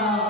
Wow.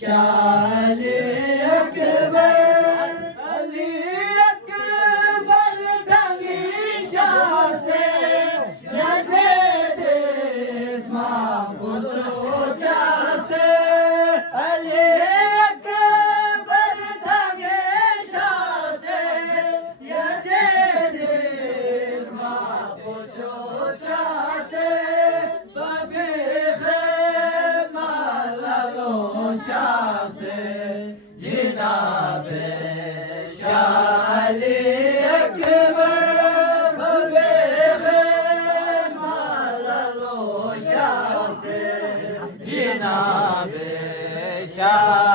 Şale şası Cenab-ı Şah Ali Ekber Malalı şası Cenab-ı Şah